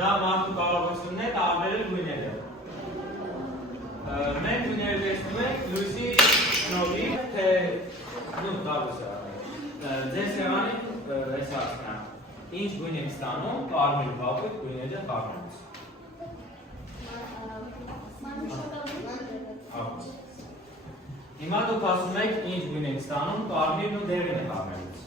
Դա մարդու կարողությունն է տարբերել գույները։ Մենք գույները տեսնում ենք լույսի շնորհիվ, թե լույսը ձեր սեղանի այս հասկան։ Ինչ գույն եք ստանում, կարմիր բակույտ գույները կարմիրից։ Հիմա դուք ասում եք ինչ գույն եք ստանում, կարմիրն ու դեղին է կարմիրից։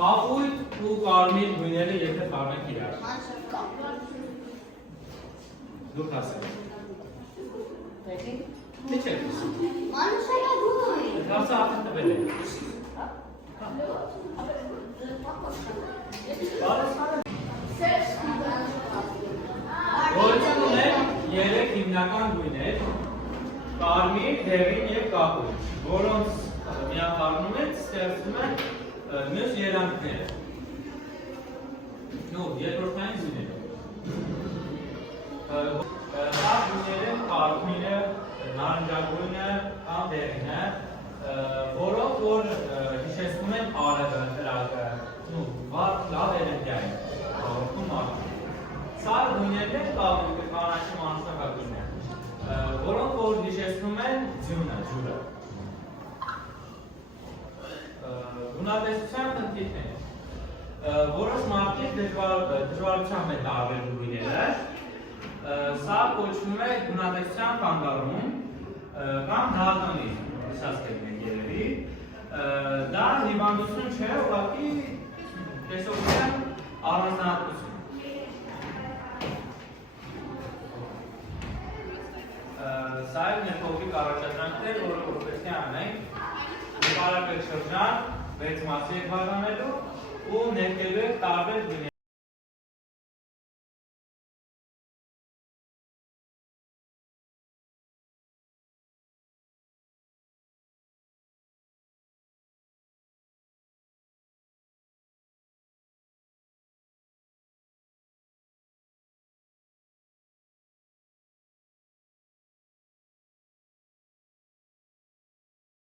Կապույտ ու կարմիր գույները եթե խառնենք իրար։ Դուք ասեք։ Ինչ եք ասում։ Մանուշակա գույն։ Դարձա արդեն տվել եք։ Գոյություն ունեն 3 հիմնական գույներ՝ կարմիր, դեղին և կապույտ, որոնց միախառնում են ստեղծում են մյուս երանգները։ Երկրորդային գույները։ Սա գույները կարմիրը, նարնջագույնը կամ դեղինը, որոնք որ հիշեցնում են արևը, տրակը, լավ էներգիային, հաղորդում արվում։ Սա գույներն են կապույտը, կանաչի մանուշակագույններ, որոնք որ հիշեցնում են ձյունը, ջուրը։ Գունատեսության խնդիրներ։ Որոշ մարդիկ դժվարությամբ են տարբերում գույները, սա կոչվում է գունատեսության խանգարում կամ դալտոնիզմ, հիշացրեք եք երևի։ Դա հիվանդություն չէ, ուղղակի տեսողության առանձնահատկություն։ Սա է մեր փոքրիկ առաջադրանքներ, որը որ պետք է անենք, նկարագրել շրջան 6 մասի եք բաժանելու ու ներկելու եք